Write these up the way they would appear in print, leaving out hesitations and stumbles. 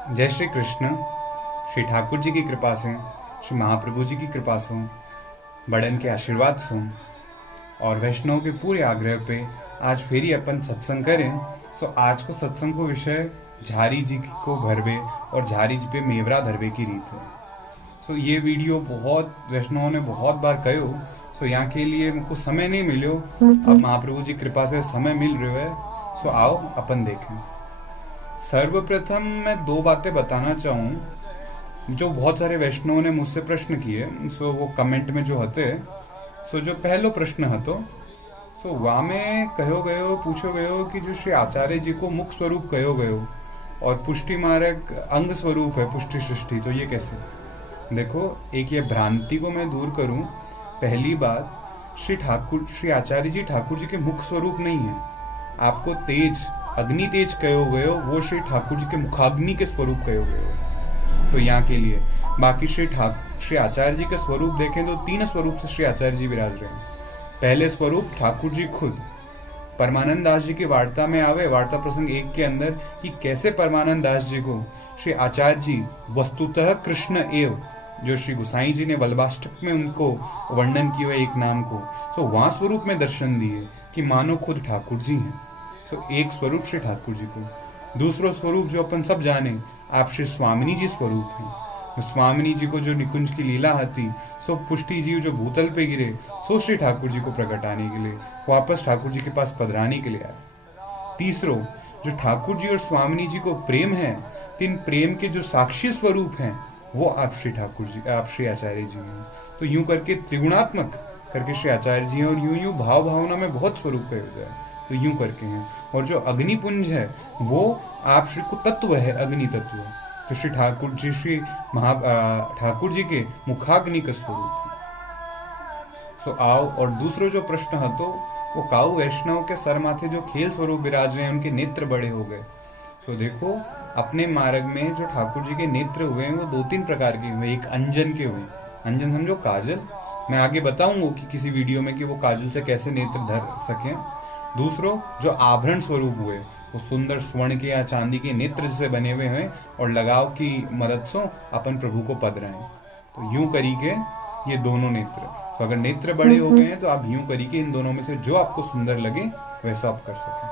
जय श्री कृष्ण। श्री ठाकुर जी की कृपा से, श्री महाप्रभु जी की कृपा से, बड़न के आशीर्वाद से और वैष्णव के पूरे आग्रह पे आज फिर ही अपन सत्संग करें। सो आज को सत्संग को विषय झारी जी को भरवे और झारी जी पे मेवरा धरवे की रीत है। सो ये वीडियो बहुत वैष्णवों ने बहुत बार कहो। सो यहाँ के लिए मुझको समय नहीं मिलो, अब महाप्रभु जी कृपा से समय मिल रहा है। सो आओ अपन देखें। सर्वप्रथम मैं दो बातें बताना चाहूँ जो बहुत सारे वैष्णवों ने मुझसे प्रश्न किए। सो वो कमेंट में जो हते, सो जो पहलो प्रश्न हतो, सो वहाँ में कहो गयो पूछो गयो कि जो श्री आचार्य जी को मुख स्वरूप कहो गयो और पुष्टि मार्ग अंग स्वरूप है पुष्टि सृष्टि, तो ये कैसे? देखो, एक ये भ्रांति को मैं दूर करूं। पहली बात, श्री आचार्य जी ठाकुर जी के मुख स्वरूप नहीं है। आपको तेज अग्नि तेज कहो गयो, वो श्री ठाकुर जी के मुखाग्नि के स्वरूप कहो गयो। तो यहाँ के लिए बाकी श्री आचार्य जी के स्वरूप देखें तो तीन स्वरूप से श्री आचार्य जी विराज रहे हैं। पहले स्वरूप ठाकुर जी खुद। परमानंद दास जी की वार्ता में आवे, वार्ता प्रसंग 1 के अंदर, कि कैसे परमानंद दास जी को श्री आचार्य जी वस्तुतः कृष्ण एव, जो श्री गोसाई जी ने वल्लभाष्टक में उनको वर्णन किया है एक नाम को, सो वहां स्वरूप में दर्शन दिए कि मानो खुद ठाकुर जी हैं। सो एक स्वरूप श्री ठाकुर जी को। दूसरा स्वरूप जो अपन सब जाने, आप श्री स्वामिनी जी स्वरूप हैं। स्वामिनी जी को जो निकुंज की लीला आती, सो पुष्टि जी जो भूतल पे गिरे, सो श्री ठाकुर जी को प्रकटाने के लिए वापस ठाकुर जी के पास पधराने के लिए आए। तीसरो, जो ठाकुर जी और स्वामिनी जी को प्रेम है, तीन प्रेम के जो साक्षी स्वरूप हैं, वो आप श्री ठाकुर जी, आप श्री आचार्य जी हैं। तो यूं करके त्रिगुणात्मक करके श्री आचार्य जी हैं, और यूं यूं भाव भावना में बहुत स्वरूप कहे जाए तो यूं करके हैं। और जो अग्निपुंज है वो आप श्री को तत्व है, अग्नि तत्व, तो श्री ठाकुर जी ठाकुर जी के मुखाग्नि का स्वरूप है। सो आओ, और दूसरो जो प्रश्न है तो वो काऊ वैष्णव के सर माथे जो खेल स्वरूप विराज रहे हैं, उनके नेत्र बड़े हो गए। सो देखो, अपने मार्ग में जो ठाकुर जी के नेत्र हुए हैं वो 2-3 प्रकार के हुए। एक अंजन के हुए, अंजन समझो काजल, मैं आगे बताऊंगा कि किसी वीडियो में कि वो काजल से कैसे नेत्र धर सकें। दूसरो जो आभरण स्वरूप हुए, वो सुंदर स्वर्ण के या चांदी के नेत्र जैसे बने हुए हैं और लगाव की मदद से अपन प्रभु को पद रहे हैं। तो यूं करी के ये दोनों नेत्र, तो अगर नेत्र बड़े हो गए हैं तो आप यूं करी के इन दोनों में से जो आपको सुंदर लगे वैसा आप कर सकें।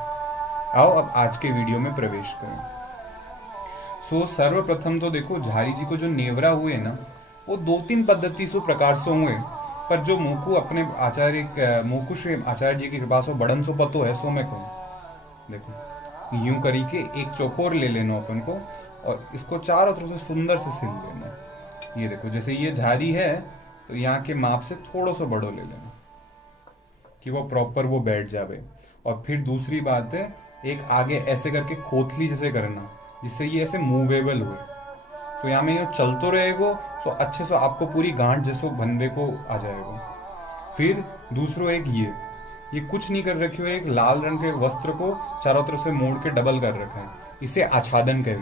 आओ अब आज के वीडियो में प्रवेश करें। सो सर्वप्रथम तो देखो, झारी जी को जो नेवरा हुए ना, वो 2-3 पद्धति से प्रकार से हुए, पर जो मोकू अपने मोकू श्री आचार्य जी की कृपा से बड़न सो पतो है, सो मैं कहूँ। देखो, यूं करी के एक चौकोर ले लेना अपन को और इसको चारों तरफ से सुंदर से सिल लेना। ये देखो, जैसे ये झारी है तो यहाँ के माप से थोड़ा सा बड़ो ले लेना कि वो प्रॉपर वो बैठ जावे। और फिर दूसरी बात है, एक आगे ऐसे करके खोथली जैसे करना, जिससे ये ऐसे मूवेबल हुए। तो यहाँ में ये चलतो रहेगा तो अच्छे से आपको पूरी गांठ जैसो बनने को आ जाएगा। फिर दूसरो एक ये कुछ नहीं कर रखे हुए, एक लाल रंग के वस्त्र को चारों तरफ से मोड़ के डबल कर रखा है, इसे आच्छादन कहे।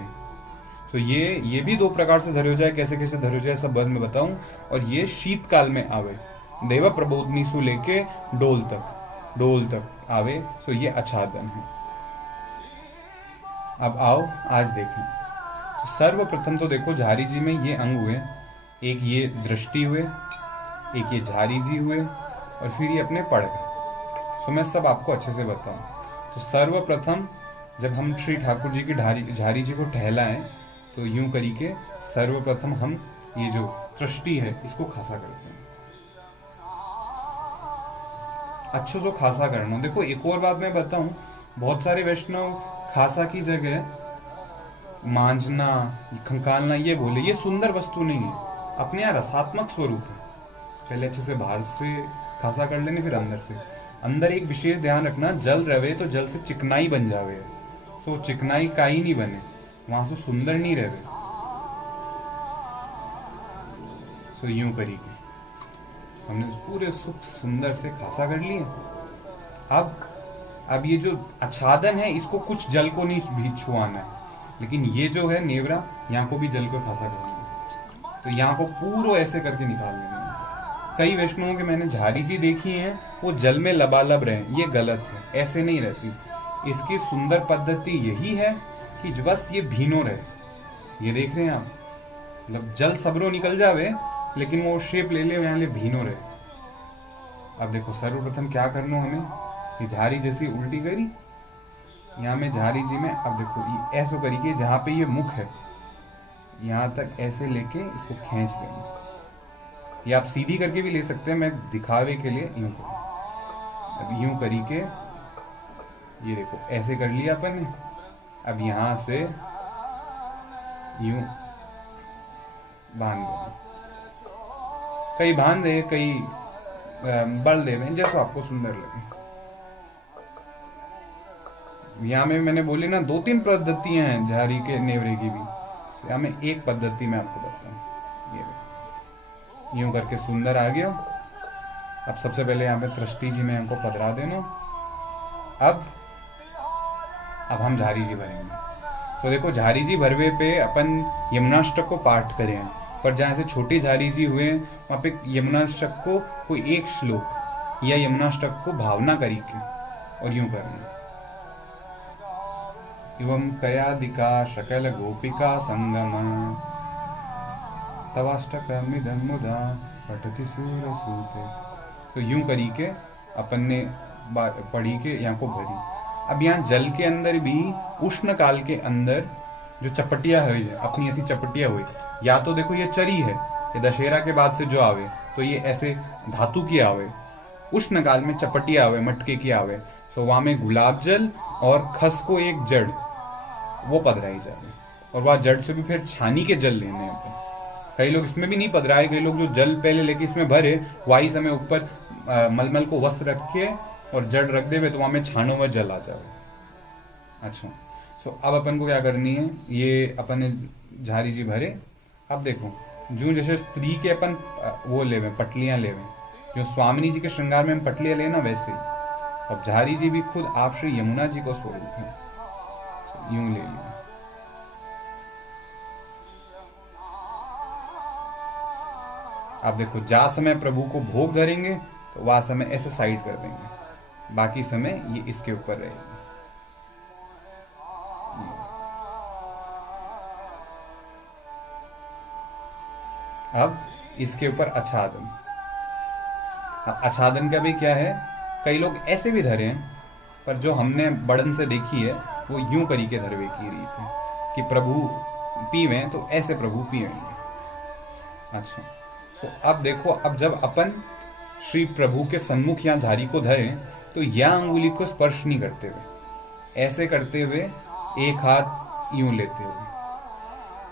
तो ये भी 2 प्रकार से धरे हो जाए, कैसे कैसे धरे हो जाए सब बाद में बताऊं। और ये शीतकाल में आवे, देवा प्रबोधनी से लेके डोल तक आवे, तो ये आच्छादन है। अब आओ आज देखें। तो सर्वप्रथम तो देखो, झारी जी में ये अंग हुए, एक ये दृष्टि हुए, एक ये झारी जी हुए, और फिर ये अपने पड़ गए। तो मैं सब आपको अच्छे से बताऊं। तो सर्वप्रथम जब हम श्री ठाकुर जी की झारी जी को टहलाएं, तो यूं करी के सर्वप्रथम हम ये जो दृष्टि है इसको खासा करते हैं, अच्छे से खासा करना। देखो, एक और बात मैं बताऊं, बहुत सारे वैष्णव खासा की जगह मांझना खंकालना ये बोले, ये सुंदर वस्तु नहीं है, अपने यहाँ रसात्मक स्वरूप है। पहले अच्छे से बाहर से खासा कर लेने, फिर अंदर से। अंदर एक विशेष ध्यान रखना, जल रवे तो जल से चिकनाई बन जावे, सो चिकनाई काई नहीं बने, वहां से सुंदर नहीं रहे। सो यूं करी के हमने पूरे सुख सुंदर से खासा कर लिए। अब ये जो आच्छादन है, इसको कुछ जल को नहीं भी छुआना है, लेकिन ये जो है नेवरा, यहाँ को भी जल को खासा करना है। तो यहाँ को पूरा ऐसे करके निकाल लेना। कई वैष्णवों के मैंने झारी जी देखी हैं, वो जल में लबालब रहे, ये गलत है, ऐसे नहीं रहती। इसकी सुंदर पद्धति यही है कि बस ये भीनो रहे, ये देख रहे हैं आप, मतलब जल सबरो निकल जावे लेकिन वो शेप ले ले यहाँ ले भीनो रहे। अब देखो सर्वप्रथम क्या करना हमें, ये झारी जैसी उल्टी करी, यहाँ में झारी जी में अब देखो ये ऐसा करिए जहाँ पे ये मुख है यहाँ तक ऐसे लेके इसको खींच लेंगे। ये आप सीधी करके भी ले सकते हैं, मैं दिखावे के लिए यूं करूँ। अब यूं करी के ये देखो ऐसे कर लिया अपन ने। अब यहाँ से यूं बांध देंगे, कई बांध दे कई बल देवे जैसा आपको सुंदर लगे। यहाँ में मैंने बोली ना 2-3 पद्धतियां हैं झारी के नेवरे की भी, यहाँ में एक पद्धति मैं आपको बताऊं। ये यूं करके सुंदर आ गया। अब सबसे पहले यहाँ पे तृष्टि जी में हमको पधरा देना। अब हम झारी जी भरेंगे। तो देखो झारी जी भरवे पे अपन यमुनाष्टक को पाठ करें, पर जहाँ से छोटी झारी जी हुए वहाँ पे यमुनाष्टक को कोई एक श्लोक या यमुनाष्टक को भावना करी के और यूं करना। एवं कयादिका शकल गोपिका संगम तवाष्टकमिदं मुदा पठति सूर सूते। तो यूं करी के अपन ने पढ़ी के यहाँ को भरी। अब यहाँ जल के अंदर भी उष्ण काल के अंदर जो चपटिया हुई है अपनी ऐसी चपटिया हुई, या तो देखो ये चरी है, ये दशहरा के बाद से जो आवे तो ये ऐसे धातु की आवे, उष्ण काल में चपटिया आवे मटके की आवे। तो वहां में गुलाब जल और खस को एक जड़ वो पधराई जाए, और वह जड़ से भी फिर छानी के जल लेने हैं। कई लोग इसमें भी नहीं पधराए, कई लोग जो जल पहले लेके इसमें भरे वही समय ऊपर मलमल को वस्त्र रख के और जड़ रख दे तो वहां में छानो में जल आ जाए। अच्छा, सो अब अपन को क्या करनी है, ये अपन ने झारी जी भरे। अब देखो जो जैसे स्त्री के अपन वो लेवे पटलियां लेवे, जो स्वामिनी जी के श्रृंगार में हम पटलियां लेना वैसे ही अब झारी जी भी खुद आप श्री यमुना जी को स्वरूप है। यूं ले लिया। अब देखो जा समय प्रभु को भोग धरेंगे तो वह समय ऐसे साइड कर देंगे, बाकी समय ये इसके ऊपर रहेगा। अब इसके ऊपर आच्छादन। अब आच्छादन का भी क्या है, कई लोग ऐसे भी धरे हैं, पर जो हमने बड़न से देखी है वो यूं करी के धरवे की रीत है कि प्रभु पीवे तो ऐसे प्रभु पीवेंगे। अच्छा, तो अब देखो, अब जब अपन श्री प्रभु के सन्मुख यहाँ झारी को धरें तो यह अंगुली को स्पर्श नहीं करते हुए, ऐसे करते हुए एक हाथ यूं लेते हुए,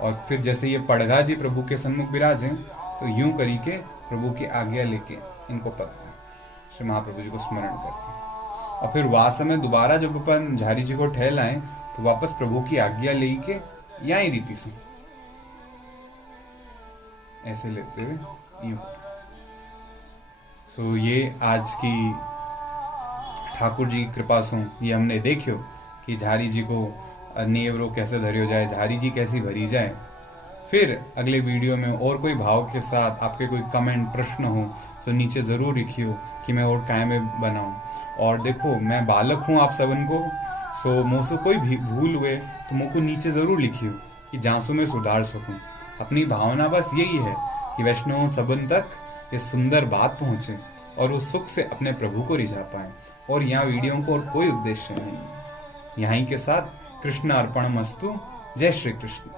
और फिर जैसे ये पड़घा जी प्रभु के सन्मुख विराजे तो यूं करी के प्रभु की आज्ञा लेके इनको पकड़े, श्री महाप्रभु जी को स्मरण करके, और फिर वास में दोबारा जब अपन झारी जी को ठहलाएं तो वापस प्रभु की आज्ञा लेके यही रीति से ऐसे लेते हुए यूं। सो ये आज की ठाकुर जी की कृपा से ये हमने देखियो कि झारी जी को नेवरो कैसे धरियो जाए, झारी जी कैसी भरी जाए। फिर अगले वीडियो में और कोई भाव के साथ आपके कोई कमेंट प्रश्न हो तो नीचे ज़रूर लिखियो कि मैं और काय में बनाऊं। और देखो मैं बालक हूँ आप सबन को, सो मुझसे कोई भी भूल हुए तो मुझको नीचे ज़रूर लिखियो कि जहाँ से मैं सुधार सकूं। अपनी भावना बस यही है कि वैष्णव सबन तक ये सुंदर बात पहुँचे और वो सुख से अपने प्रभु को रिझा पाए। और यहाँ वीडियो को और कोई उद्देश्य नहीं। यहाँ के साथ कृष्ण अर्पण मस्तु। जय श्री कृष्ण।